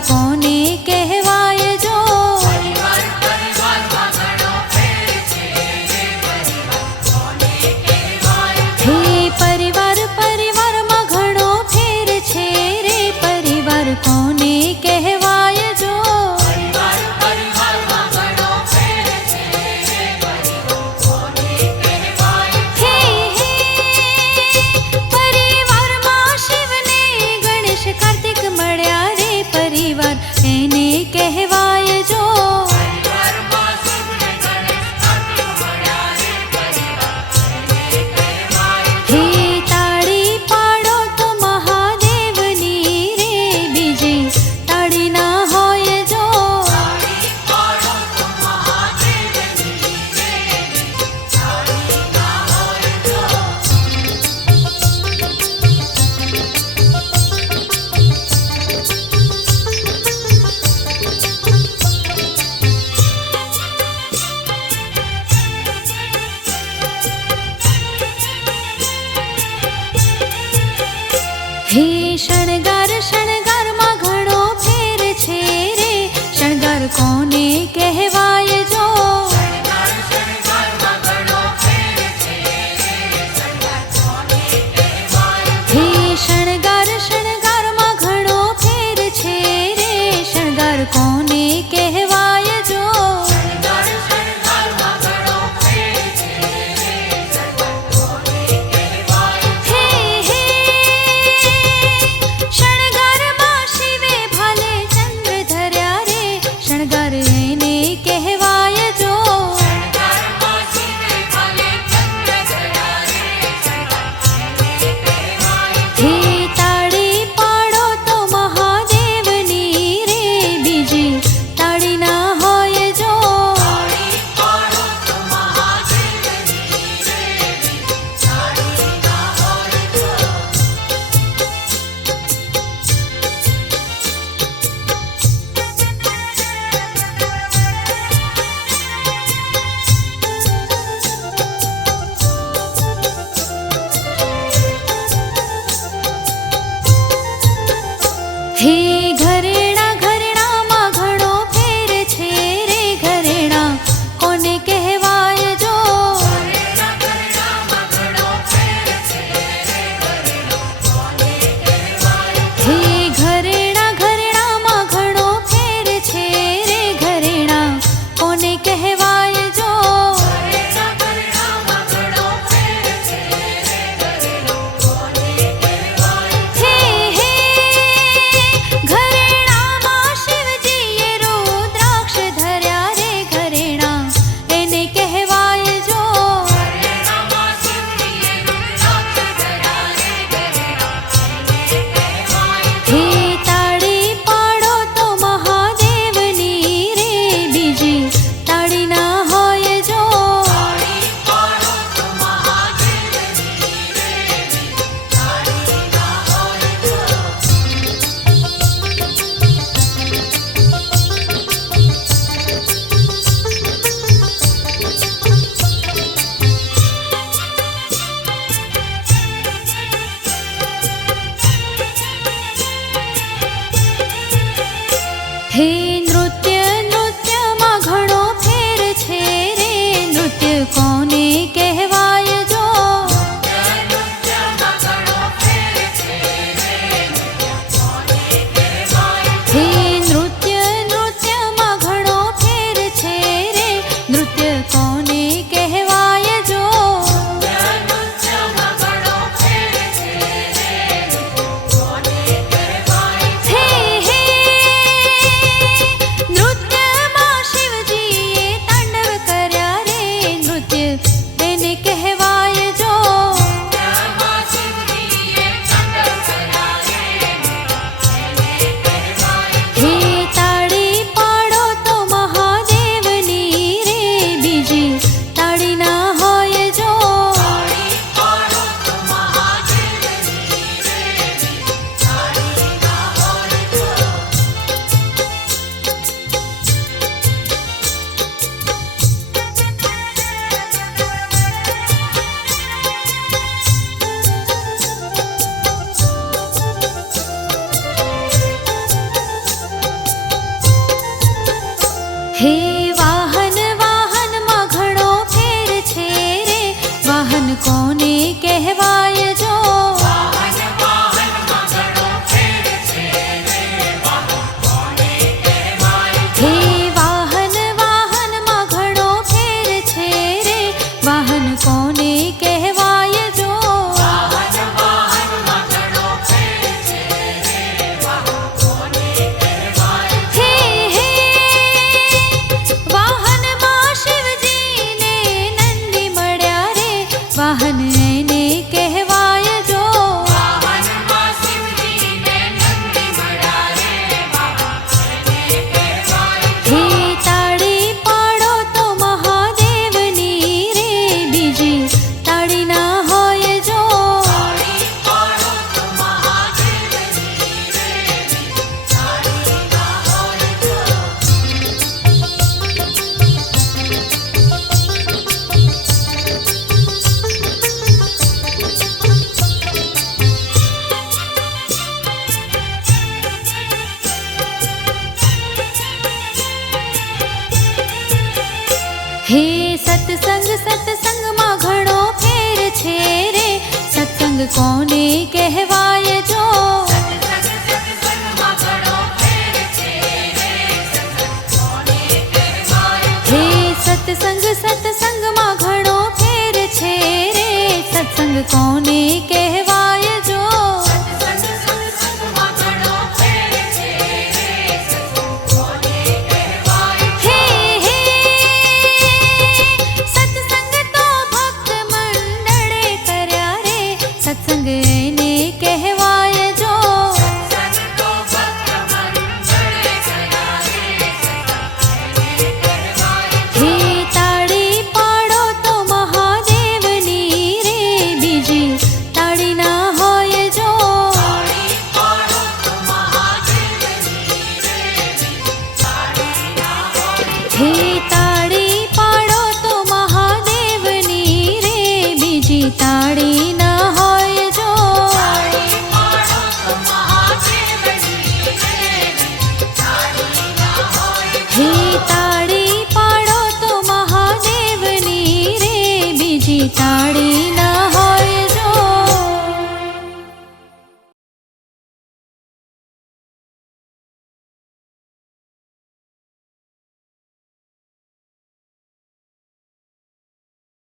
કોને કહેવાય જો હે પરિવાર પરિવારમાં ઘણો ફેર છે રે પરિવાર કોને કહેવાય જો પરિવારમાં શિવને ગણેશ કાર્તિક મળ્યા રે પરિવાર એને કહેવાય જો હે તાળી પાડો તો મહાદેવની રે બીજી તાળી ના હોય જો હે શણગાર શણગારમાં ઘણો ફેર છે રે શણગાર કોને કહેવાય જો હે શણગાર શણગારમાં ઘણો ફેર છે રે શણગાર કોને કહેવાય જો શણગારમાં શિવે ભાલે ચંદ્ર ધર્યા રે શણગાર એને કહેવાય જો હે તાળી પાડો તો મહાદેવની રે બીજી તાળી ના હોય જો હે ઘરેણા ઘરેણામાં ઘણો ફેર છે રે ઘરેણા કોને કહેવાય જો હે ઘરેણા ઘરેણામાં ઘણો ફેર છે રે ઘરેણા કોને કહેવાય જો ઘરેણામાં શિવજીએ રુદ્રાક્ષ ધર્યા રે ઘરેણા એને કહેવાય જો હે તાળી પાડો તો મહાદેવની રે બીજી તાળી ના હોય જો હે નૃત્ય નૃત્યમાં ઘણો ફેર છે રે નૃત્ય કોને કહેવાય જો હે સત્સંગમાં ઘણો ફેર છે રે. સત્સંગ કોને કહેવાય જો? હે સત્સંગ સત્સંગમાં ઘણો ફેર છે રે. સત્સંગ કોને કહેવાય જો? હે હે સત્સંગ તો ભક્ત મંડળે કર્યા રે. સત્સંગ એને કહેવાય જો? હે તાળી પાડો તો મહાદેવની રે. બીજી તાળી ના હોય જો? હે તાળી પાડો તો મહાદેવની રે. બીજી તાળી ના હોય જો? હે તાળી પાડો તો મહાદેવની રે. બીજી તાળી